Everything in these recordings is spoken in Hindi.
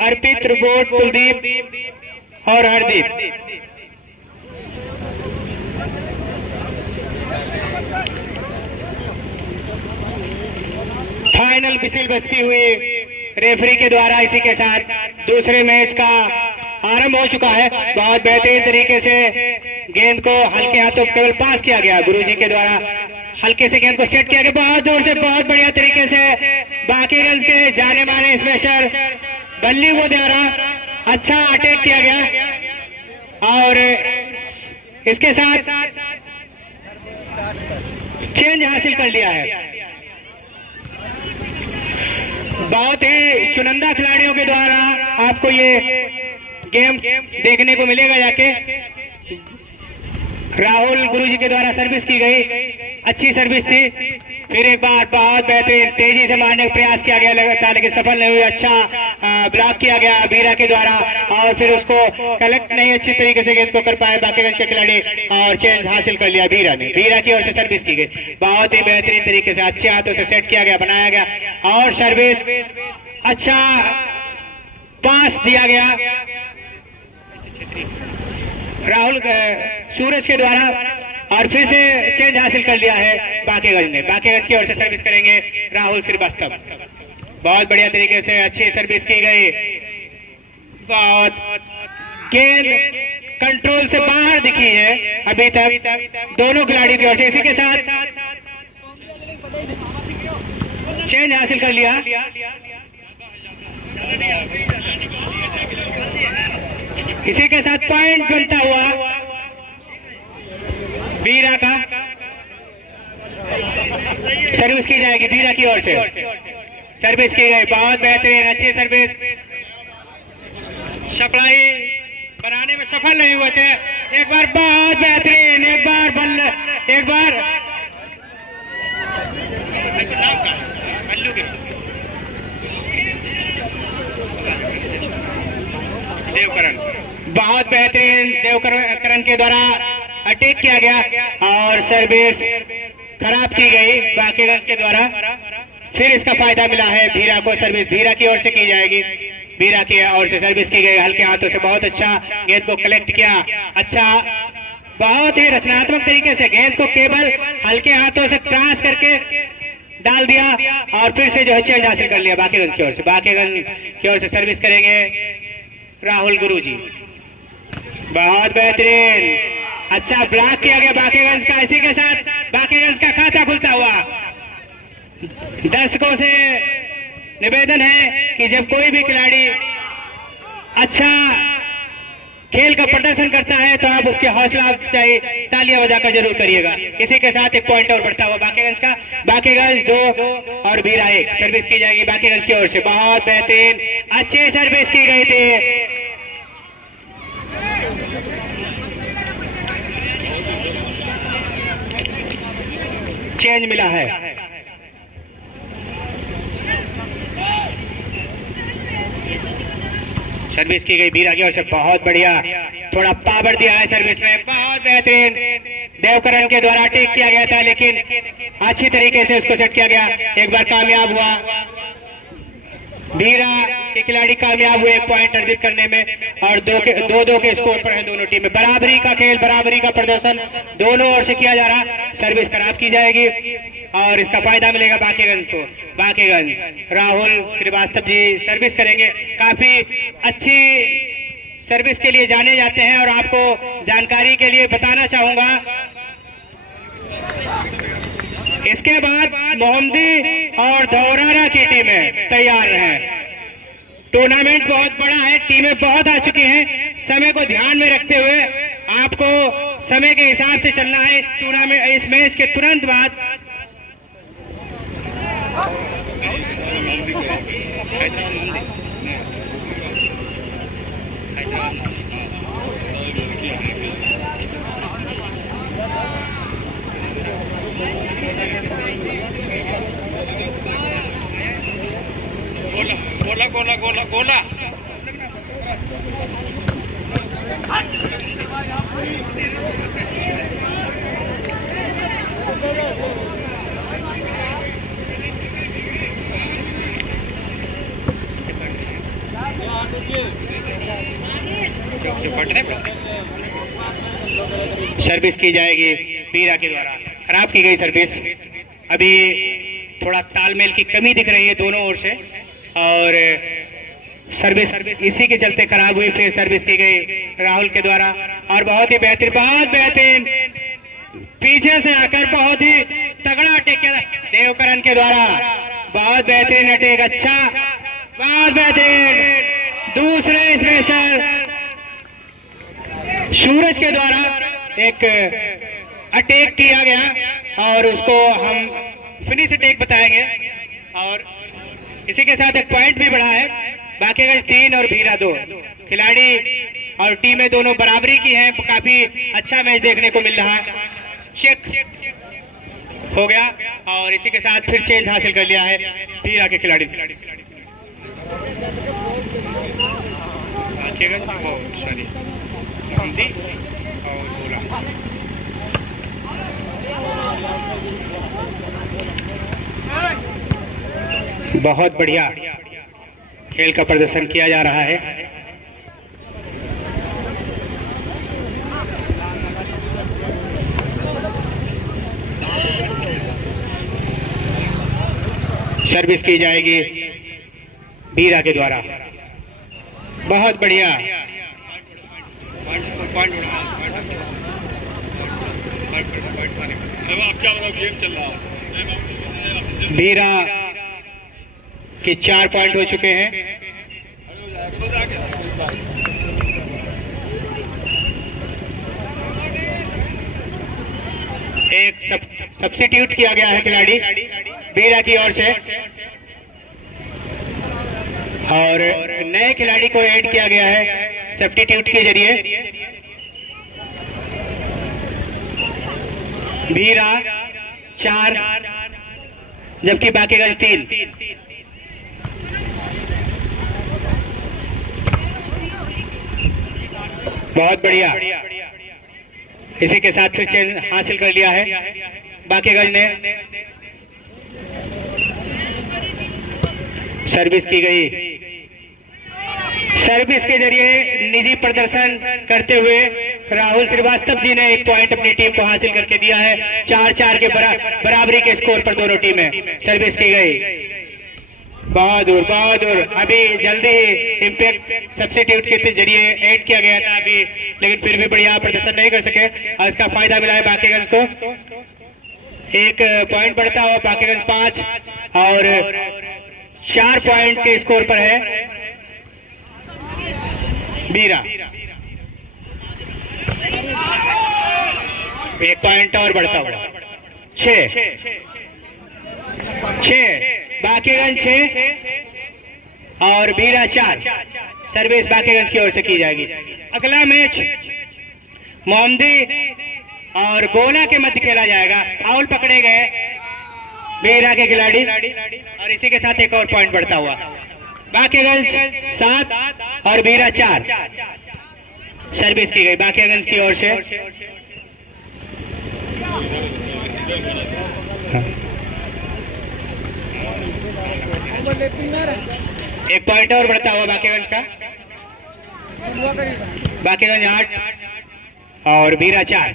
अर्पित, त्रिबोध, कुलदीप और हरदीप। फाइनल बिसिल बजती हुई रेफरी के द्वारा इसी के साथ दूसरे मैच का आरंभ हो चुका है। बहुत बेहतरीन तरीके से गेंद को हल्के हाथों केवल पास किया गया, गुरुजी के द्वारा हल्के से गेंद को सेट किया गया बहुत दूर से, बहुत बढ़िया तरीके से बाकीगंज के जाने माने स्पेशल बल्ली को द्वारा अच्छा अटैक किया गया और इसके साथ चेंज हासिल कर लिया है। बहुत ही चुनिंदा खिलाड़ियों के द्वारा आपको ये गेम देखने को मिलेगा। जाके राहुल गुरुजी के द्वारा सर्विस की गई, अच्छी सर्विस थी। फिर एक बार बहुत बेहतरीन तेजी से मारने का प्रयास किया गया लगातार, लेकिन सफल नहीं हुई। अच्छा ब्लॉक किया गया बीरा के द्वारा और फिर उसको कलेक्ट नहीं अच्छी तरीके से गेंद को कर पाए बाकीगंज के खिलाड़ी और चेंज हासिल कर लिया बीरा ने। बीरा की ओर से सर्विस की गई, बहुत ही बेहतरीन तरीके से अच्छे हाथों से सेट किया गया, बनाया गया और सर्विस अच्छा पास दिया गया राहुल सूरज के द्वारा और फिर से चेंज हासिल कर लिया है बाकीगंज ने। बाकीगंज की ओर से सर्विस करेंगे राहुल श्रीवास्तव। बहुत बढ़िया तरीके से अच्छी सर्विस की गई, बहुत गेंद कंट्रोल से बाहर दिखी है अभी तक दोनों खिलाड़ियों की ओर से। इसी के साथ चेंज हासिल कर लिया। इसी के साथ पॉइंट बनता हुआ बीरा का सर्विस की जाएगी, बीरा की ओर से सर्विस की गई, बहुत बेहतरीन अच्छी सर्विस। सप्लाई बनाने में सफल नहीं हुए थे, एक बार बहुत बेहतरीन, एक बार बल्ले, एक बार देवकरण, बहुत बेहतरीन देवकरण के द्वारा अटैक किया गया और सर्विस खराब की गई बाकीगंज के द्वारा। फिर इसका फायदा मिला है बीरा को, सर्विस बीरा की ओर से की जाएगी। बीरा की ओर से सर्विस की गई हल्के हाथों से, बहुत अच्छा गेंद को कलेक्ट किया, अच्छा बहुत ही रचनात्मक तरीके से गेंद को केवल हल्के हाथों से क्रॉस करके डाल दिया और फिर से जो है चेंज हासिल कर लिया बाकीगंज की ओर से। बाकीगंज की ओर से सर्विस करेंगे राहुल गुरुजी, बहुत बेहतरीन अच्छा ब्लॉक किया गया बाकीगंज का। इसी के साथ बाकीगंज का खाता खुलता हुआ। दर्शकों से निवेदन है कि जब कोई भी खिलाड़ी अच्छा खेल का प्रदर्शन करता है तो आप उसके हौसला अफजाई तालियां बजाकर जरूर करिएगा। इसी के साथ एक पॉइंट और बढ़ता हुआ बाकीगंज का, बाकीगंज 2 और बीरा 1। सर्विस की जाएगी बाकीगंज की ओर से, बहुत बेहतरीन अच्छी सर्विस की गई थी। चेंज मिला है, सर्विस की गई बीरा की ओर से, बहुत बढ़िया थोड़ा पावर दिया है सर्विस में, बहुत बेहतरीन देवकरण के द्वारा अटैक किया गया था लेकिन अच्छी तरीके से उसको सेट किया गया। एक बार कामयाब हुआ बीरा के खिलाड़ी, कामयाब हुए एक पॉइंट अर्जित करने में और 2-2 के स्कोर पर है दोनों टीमें। बराबरी का खेल, बराबरी का प्रदर्शन दोनों ओर से किया जा रहा। सर्विस खराब की जाएगी और इसका फायदा मिलेगा बाकीगंज को। बाकीगंज राहुल श्रीवास्तव जी सर्विस करेंगे, काफी अच्छी सर्विस के लिए जाने जाते हैं और आपको जानकारी के लिए बताना चाहूंगा इसके बाद मोहम्मदी और धौरारा की टीमें तैयार हैं। टूर्नामेंट बहुत बड़ा है, टीमें बहुत आ चुकी हैं। समय को ध्यान में रखते हुए आपको समय के हिसाब से चलना है। इस टूर्नामेंट, इस मैच के तुरंत बाद गोला गोला गोला गोला सर्विस की जाएगी बीरा के द्वारा, खराब की गई सर्विस। अभी थोड़ा तालमेल की कमी दिख रही है दोनों ओर से, और सर्विस इसी के चलते खराब हुई। फिर सर्विस की गई राहुल के द्वारा, और बहुत ही बेहतरीन, बहुत बेहतरीन पीछे से आकर बहुत ही तगड़ा अटैक किया देवकरण के द्वारा। बहुत बेहतरीन अटैक, अच्छा, बहुत बेहतरीन। दूसरे स्पेशल सूरज के द्वारा एक अटैक किया गया, और उसको हम फिनिश अटैक बताएंगे। और इसी के साथ एक पॉइंट भी बढ़ा है। बाकीगंज 3 और भीरा 2 खिलाड़ी और टीमें दोनों बराबरी की हैं। काफी अच्छा मैच देखने को मिल रहा है। चेक हो गया, और इसी के साथ फिर चेंज हासिल कर लिया है भीरा के खिलाड़ी। बहुत बढ़िया खेल का प्रदर्शन किया जा रहा है। सर्विस की जाएगी बीरा के द्वारा, बहुत बढ़िया। बीरा के 4 पॉइंट हो चुके हैं। एक सब्स्टिट्यूट किया गया है खिलाड़ी बीरा की ओर से, और नए खिलाड़ी को ऐड किया गया है सब्स्टिट्यूट के जरिए। भीरा 4 जबकि बाकीगंज 3। बहुत बढ़िया, इसी के साथ फिर चेंज हासिल कर लिया है बाकीगंज ने। सर्विस की गई, सर्विस के जरिए निजी प्रदर्शन करते हुए राहुल श्रीवास्तव जी ने 1 पॉइंट अपनी टीम को हासिल करके दिया है। 4-4 के बराबरी के स्कोर पर दोनों टीमें। सर्विस की गई, बहादुर बहादुर। अभी जल्दी ही इम्पैक्ट सब्स्टिट्यूट के जरिए ऐड किया गया था अभी, लेकिन फिर भी बढ़िया प्रदर्शन नहीं कर सके, और इसका फायदा मिला है बाकीगंज को। 1 पॉइंट बढ़ता हुआ बाकीगंज 5 और 4 पॉइंट के स्कोर पर है बीरा। 1 पॉइंट और बढ़ता हुआ 6 बाकीगंज 6 और बीरा 4। सर्विस बाकीगंज की ओर से की जाएगी। अगला मैच मोहम्मदी और गोला के मध्य खेला जाएगा। फाउल पकड़े गए बीरा के खिलाड़ी, और इसी के साथ 1 और पॉइंट बढ़ता हुआ बाकीगंज 7 और बीरा 4। सर्विस की गई बाकीगंज की ओर से। एक पॉइंट और बढ़ता हुआ बाकीगंज का। बाकीगंज 8 और बीरा 4।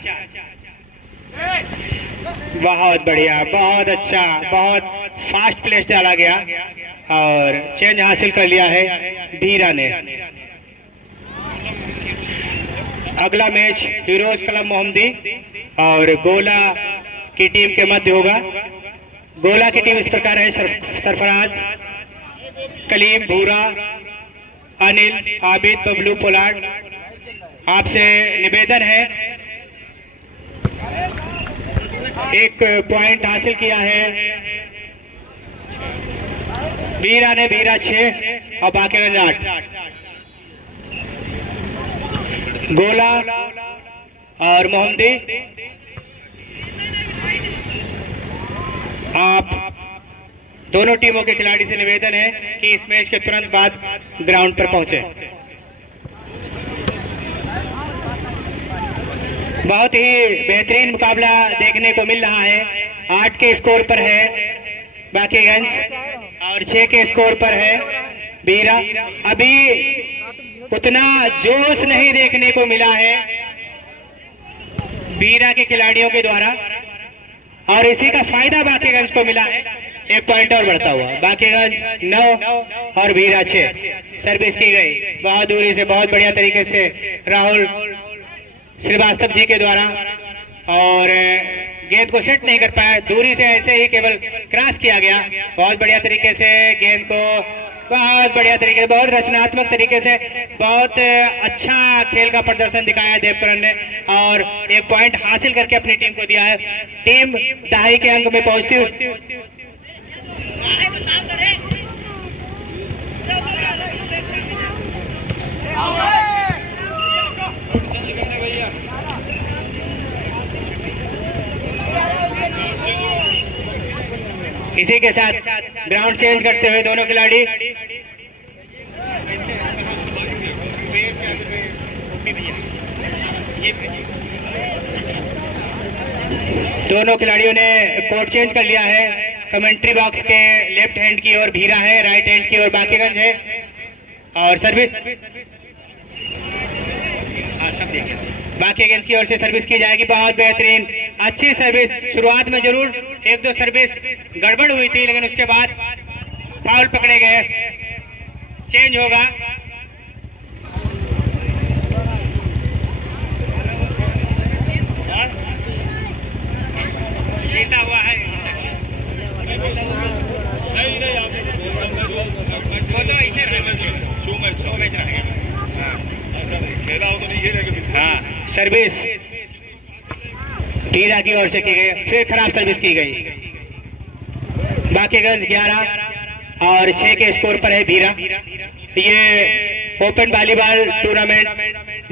बहुत बढ़िया, बहुत अच्छा, बहुत फास्ट प्लेस डाला गया और चेंज हासिल कर लिया है बीरा ने। अगला मैच हीरोज क्लब मोहम्मदी और गोला की टीम के मध्य होगा। गोला की टीम इस प्रकार है: सरफराज, कलीम, भूरा, अनिल, आबिद, बबलू, पोलार्ड। आपसे निवेदन है, 1 पॉइंट हासिल किया है बीरा ने, बीरा 6 और बाकीगंज 8। गोला और मोहम्मदी, आप दोनों टीमों के खिलाड़ी से निवेदन है कि इस मैच के तुरंत बाद ग्राउंड पर पहुंचे। बहुत ही बेहतरीन मुकाबला देखने को मिल रहा है। 8 के स्कोर पर है बाकीगंज और 6 के स्कोर पर है बीरा। अभी उतना जोश नहीं देखने को मिला है बीरा के खिलाड़ियों के द्वारा, और इसी का फायदा बाकीगंज को मिला है। एक पॉइंट और बढ़ता हुआ, बाकीगंज 9 और बीरा 6। सर्विस की गई बहुत दूरी से, बहुत बढ़िया तरीके से राहुल श्रीवास्तव जी के द्वारा, और गेंद को सेट नहीं कर पाया, दूरी से ऐसे ही केवल क्रॉस किया गया। बहुत बढ़िया तरीके से गेंद को, बहुत बढ़िया तरीके से, बहुत रचनात्मक तरीके से, बहुत अच्छा खेल का प्रदर्शन दिखाया देवकरण ने, और एक पॉइंट हासिल करके अपनी टीम को दिया है। टीम दहाई के अंक में पहुंचती हुई इसी के साथ ग्राउंड चेंज करते हुए दोनों खिलाड़ी ने कोर्ट चेंज कर लिया है। कमेंट्री बॉक्स के लेफ्ट हैंड की ओर भीरा है, राइट हैंड की ओर बाकीगंज है, और सर्विस बाकीगंज की ओर से सर्विस की जाएगी। बहुत बेहतरीन अच्छी सर्विस। शुरुआत में जरूर 1-2 सर्विस गड़बड़ हुई थी, लेकिन उसके बाद फाउल पकड़े गए। चेंज होगा, जीता हुआ है हाँ। सर्विस बीरा की ओर से की गई, फिर खराब सर्विस की गई। बाकीगंज 11 और 6 के स्कोर पर है बीरा। ये ओपन वॉलीबॉल टूर्नामेंट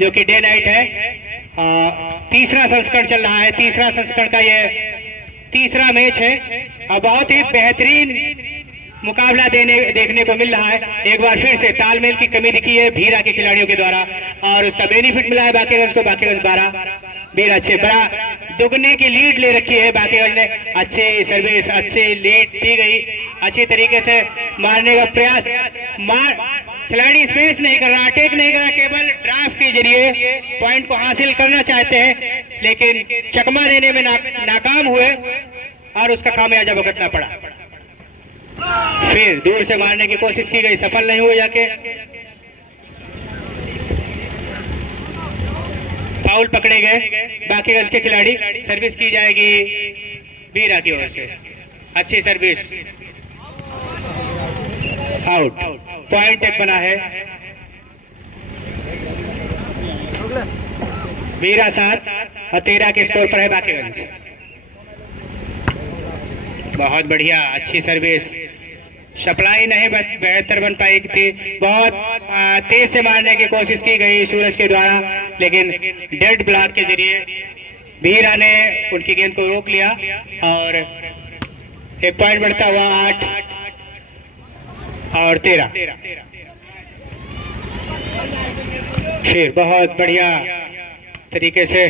जो कि डे नाइट है, तीसरा संस्करण चल रहा है। तीसरा संस्करण का ये तीसरा मैच है, और बहुत ही बेहतरीन मुकाबला देखने को मिल रहा है। एक बार फिर से तालमेल की कमी दिखी है भीरा के खिलाड़ियों के द्वारा, और उसका बेनिफिट मिला है बाकीगंज को। बाकीगंज 12 बीरा 6, बड़ा दुगने की लीड ले रखी है बाकीगंज ने। अच्छी सर्विस, अच्छी लीड दी गई, अच्छी तरीके से मारने का प्रयास। खिलाड़ी स्पेस नहीं कर रहा, अटैक नहीं कर रहा, केवल ड्राफ्ट के जरिए पॉइंट को हासिल करना चाहते हैं, लेकिन चकमा देने में नाकाम हुए और उसका खामियाजा भुगतना पड़ा। फिर दूर से मारने की कोशिश की गई, सफल नहीं हुए, जाके फाउल पकड़े गए बाकीगंज के खिलाड़ी। सर्विस की जाएगी बीरा की ओर से, अच्छी सर्विस, आउट। पॉइंट एक बना है, बीरा 7 और 13 के स्कोर पर है बाकीगंज। बहुत बढ़िया अच्छी सर्विस, सप्लाई नहीं बेहतर बन पाई थी। बहुत तेज से मारने की कोशिश की गई सूरज के द्वारा, लेकिन डेड ब्लॉक के जरिए बीरा ने उनकी गेंद को रोक लिया, और एक पॉइंट बढ़ता हुआ 8 और 13। फिर बहुत बढ़िया तरीके से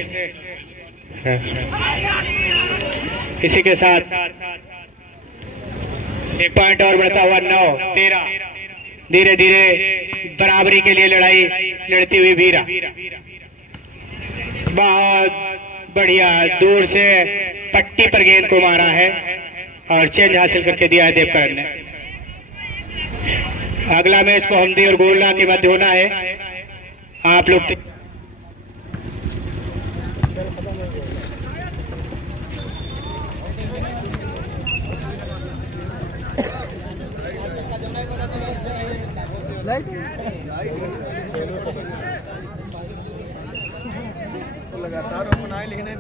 इसी के साथ एक पॉइंट और बढ़ता हुआ 9-13। धीरे धीरे बराबरी के लिए लड़ाई लड़ती हुई बीरा। बहुत बढ़िया दूर से पट्टी पर गेंद को मारा है और चेंज हासिल करके दिया है देवकरण ने। अगला मैच मोहम्मदी और गोलना के मध्य होना है। आप लोग लगातार बनाए लिखने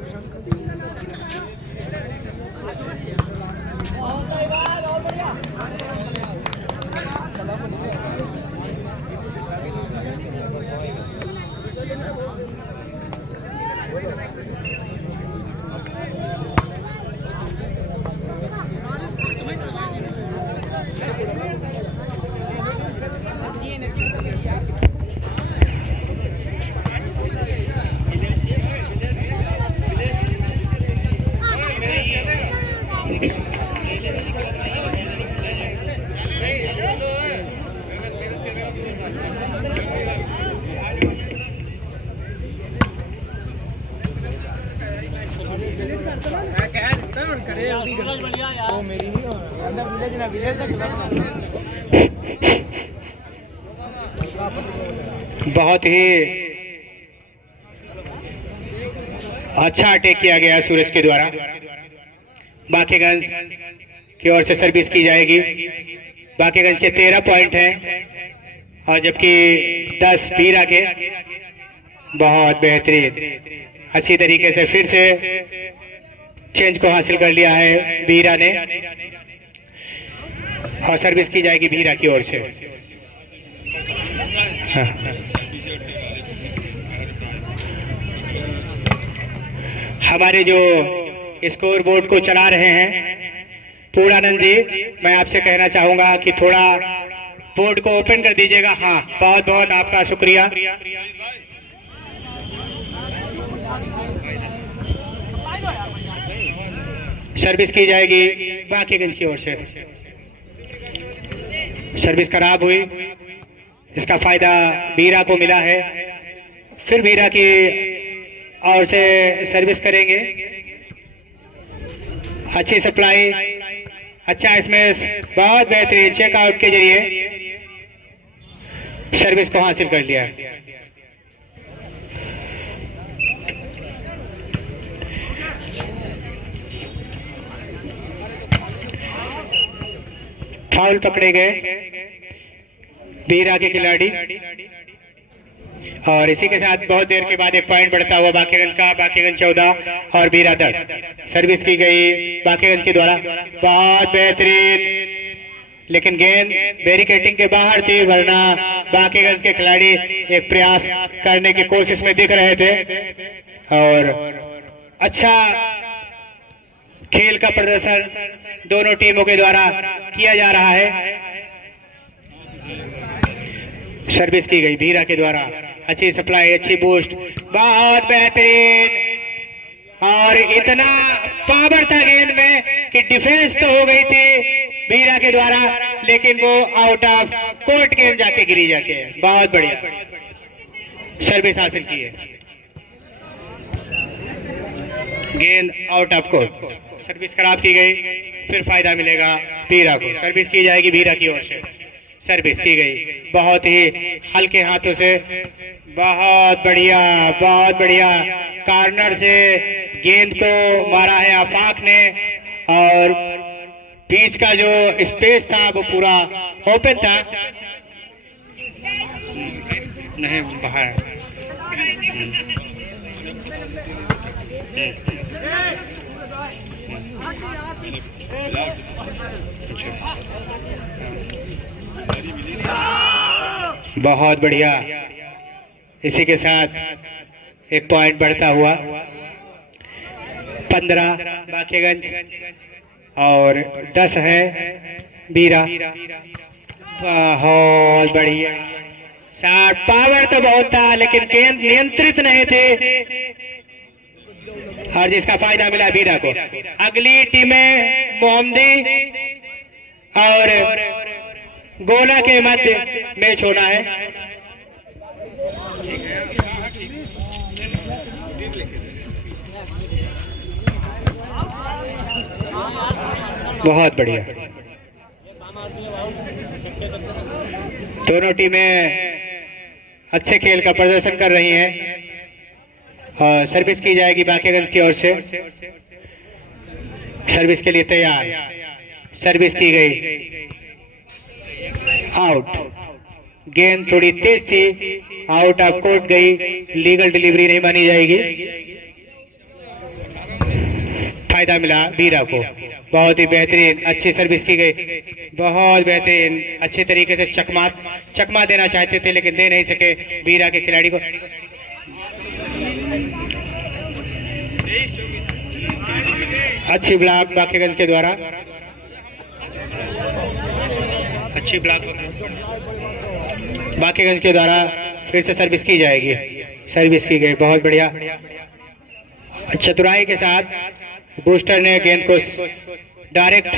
अरे वो मेरी नहीं हो अंदर विलेज ना विलेज तक बहुत ही अच्छा अटैक किया गया सूरज के द्वारा। बाकीगंज की ओर से सर्विस की जाएगी। बाकीगंज के 13 पॉइंट हैं और जबकि 10 बीरा के। बहुत बेहतरीन, अच्छी तरीके से फिर से चेंज को हासिल कर लिया है बीरा ने और सर्विस की जाएगी बीरा की ओर से। हाँ। हमारे जो स्कोर बोर्ड को चला रहे हैं पूर्णानंद जी, मैं आपसे कहना चाहूंगा कि थोड़ा बोर्ड को ओपन कर दीजिएगा। हाँ, बहुत बहुत आपका शुक्रिया। सर्विस की जाएगी बाकीगंज की ओर से। सर्विस खराब हुई, इसका फायदा बीरा को मिला है। फिर बीरा की ओर से सर्विस करेंगे। अच्छी सप्लाई, अच्छा स्मैश, बहुत बेहतरीन चेकआउट के जरिए सर्विस को हासिल कर लिया। फाउल पकड़े गए बीरा के खिलाड़ी और इसी के साथ बहुत देर के बाद एक पॉइंट बढ़ता हुआ बाकीगंज का। बाकीगंज 14 और बीरा 10। सर्विस की गई बाकीगंज के द्वारा, बहुत बेहतरीन, लेकिन गेंद बैरिकेडिंग के बाहर थी, वरना बाकीगंज के खिलाड़ी एक प्रयास करने की कोशिश में दिख रहे थे और अच्छा खेल का प्रदर्शन दोनों टीमों के द्वारा किया जा रहा है। सर्विस की गई बीरा के द्वारा, अच्छी सप्लाई, अच्छी बूस्ट, बहुत बेहतरीन और इतना पावर था गेंद में कि डिफेंस तो हो गई थी बीरा के द्वारा, लेकिन वो आउट ऑफ कोर्ट गेंद जाके गिरी जाके। बहुत बढ़िया सर्विस हासिल की है, गेंद आउट ऑफ कोर्ट। सर्विस खराब की गई, फिर फायदा मिलेगा बीरा को। सर्विस की जाएगी बीरा की ओर से। सर्विस की गई बहुत ही हल्के हाथों से, बहुत बढ़िया, बहुत बढ़िया। कॉर्नर से गेंद को मारा है आफाक ने और बीच का जो स्पेस था वो पूरा ओपन था। नहीं बाहर। बहुत बढ़िया, इसी के साथ एक पॉइंट बढ़ता हुआ 15 बाकीगंज और 10 है बीरा। बहुत बढ़िया शॉट, पावर तो बहुत था लेकिन गेंद नियंत्रित नहीं थे और जिसका फायदा मिला बीरा को। अगली टीमें मोहम्मदी और गोला के मध्य मैच होना है। बहुत बढ़िया, दोनों टीमें अच्छे खेल का प्रदर्शन कर रही हैं और सर्विस की जाएगी बाकीगंज की ओर से। सर्विस के लिए तैयार, सर्विस की गई, आउट। गेंद थोड़ी तेज थी, आउट ऑफ कोर्ट गई, लीगल डिलीवरी नहीं मानी जाएगी। फायदा मिला बीरा को। बहुत ही बेहतरीन, अच्छी सर्विस की गई, बहुत बेहतरीन, अच्छे तरीके से चकमा देना चाहते थे लेकिन दे नहीं सके बीरा के खिलाड़ी को। अच्छी ब्लॉक बाकीगंज के द्वारा, अच्छी ब्लॉक बाकीगंज के द्वारा। फिर से सर्विस की जाएगी, सर्विस की गई, बहुत बढ़िया। चतुराई के साथ बूस्टर ने गेंद को डायरेक्ट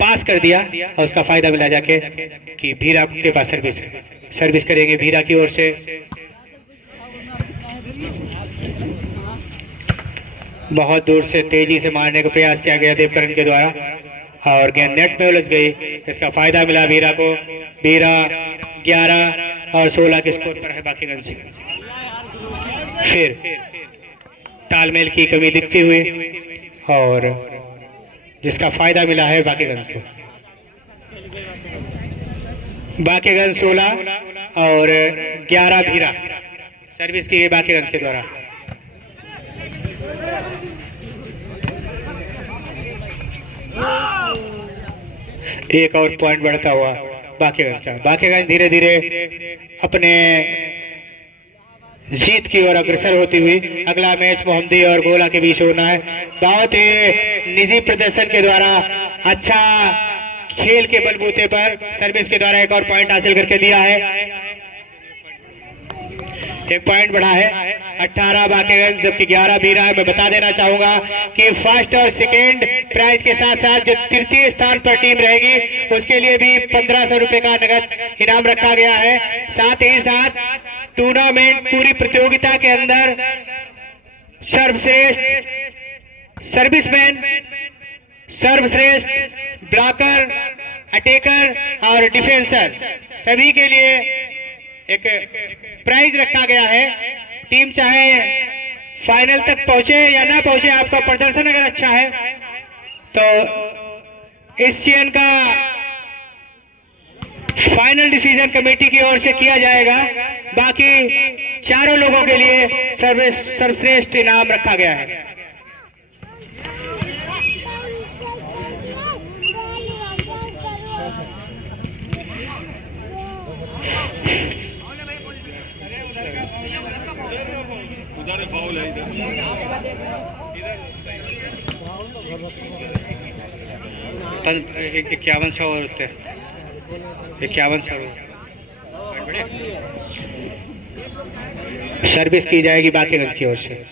पास कर दिया और उसका फायदा मिला जाके कि भीरा के पास सर्विस है। सर्विस करेंगे भीरा की ओर से। बहुत दूर से तेजी से मारने का प्रयास किया गया देवकरण के द्वारा और गेंद नेट में उलझ गई। इसका फायदा मिला बीरा को। बीरा 11 और 16 के स्कोर पर है बाकीगंज। फिर तालमेल की कमी दिखती हुई और जिसका फायदा मिला है बाकीगंज को। बाकीगंज 16 और 11 भीरा। सर्विस की गई बाकीगंज के द्वारा। एक और पॉइंट बढ़ता हुआ बाकीगंज का। बाकीगंज धीरे धीरे अपने जीत की ओर अग्रसर होती हुई। अगला मैच मोहम्मदी और गोला के बीच होना है। बहुत ही निजी प्रदर्शन के द्वारा, अच्छा खेल के बलबूते पर सर्विस के द्वारा एक और पॉइंट हासिल करके दिया है। एक पॉइंट बढ़ा है। 18 बाकीगंज जबकि 11 भीरा है। मैं बता देना चाहूंगा कि फर्स्ट और सेकेंड प्राइज के साथ साथ जो तृतीय स्थान पर टीम रहेगी उसके लिए भी 1500 रुपए का नगद इनाम रखा गया है। साथ ही साथ टूर्नामेंट पूरी प्रतियोगिता के अंदर सर्वश्रेष्ठ सर्विसमैन, सर्वश्रेष्ठ ब्लॉकर, अटैकर और डिफेंसर सभी के लिए एक प्राइज रखा गया है। टीम चाहे फाइनल तक पहुंचे या ना पहुंचे, आपका प्रदर्शन अगर अच्छा है तो इस चयन का फाइनल डिसीजन कमेटी की ओर से किया जाएगा। बाकी चारों लोगों के लिए सर्वश्रेष्ठ इनाम रखा गया है। इधर 51 ओवर होते हैं। 51 ओवर सर्विस की जाएगी बाकीगंज की ओर से।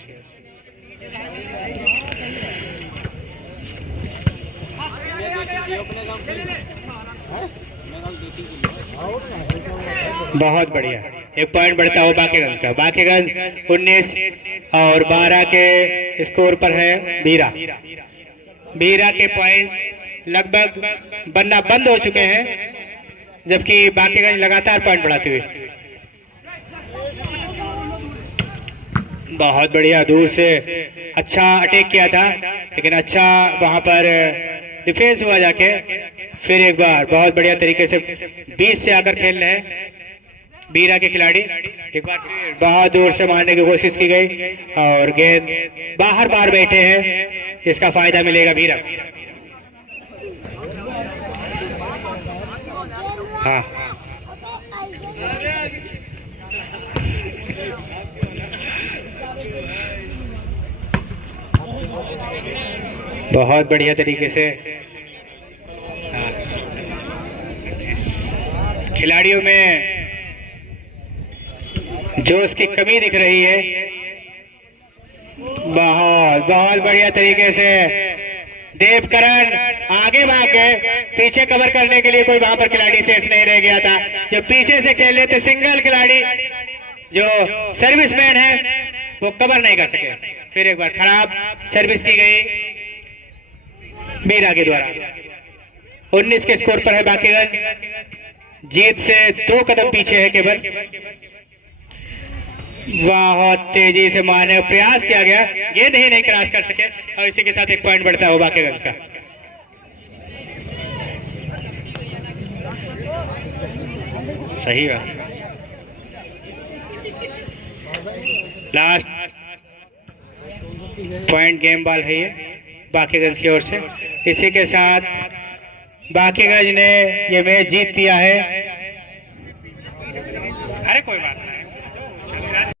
बहुत बढ़िया। एक पॉइंट बढ़ता हो बाकीगंज का। बाकीगंज 19 और 12 के स्कोर पर है बीरा। बीरा के पॉइंट लगभग बनना बंद हो चुके हैं जबकि बाकीगंज लगातार पॉइंट बढ़ाते हुए। बहुत बढ़िया, दूर से अच्छा अटैक किया था लेकिन अच्छा वहां पर डिफेंस हुआ जाके। फिर एक बार बहुत बढ़िया तरीके से 20 से आकर खेल रहे हैं बीरा के खिलाड़ी। एक बार बहुत दूर से मारने की कोशिश की गई और गेंद बाहर बाहर बैठे हैं। इसका फायदा मिलेगा बीरा। हाँ, बहुत बढ़िया तरीके से खिलाड़ियों में जोश की कमी दिख रही है। बहुत बहुत बढ़िया तरीके से देवकरण आगे भाग गए। पीछे कवर करने के लिए कोई वहां पर खिलाड़ी शेष नहीं रह गया था। जो पीछे से खेल रहे थे सिंगल खिलाड़ी जो सर्विसमैन है वो कवर नहीं कर सके। फिर एक बार खराब सर्विस की गई बीरा के द्वारा। 19 के स्कोर पर है बाकीगंज। जीत से 2 कदम पीछे है केवल। बहुत तेजी से मारने का प्रयास किया गया, गेंद ही नहीं क्रॉस कर सके और इसी के साथ एक पॉइंट बढ़ता है बाकीगंज का। सही बात। लास्ट पॉइंट गेम बॉल है ये बाकीगंज की ओर से। इसी के साथ बाकीगंज ने ये मैच जीत लिया है। अरे कोई बात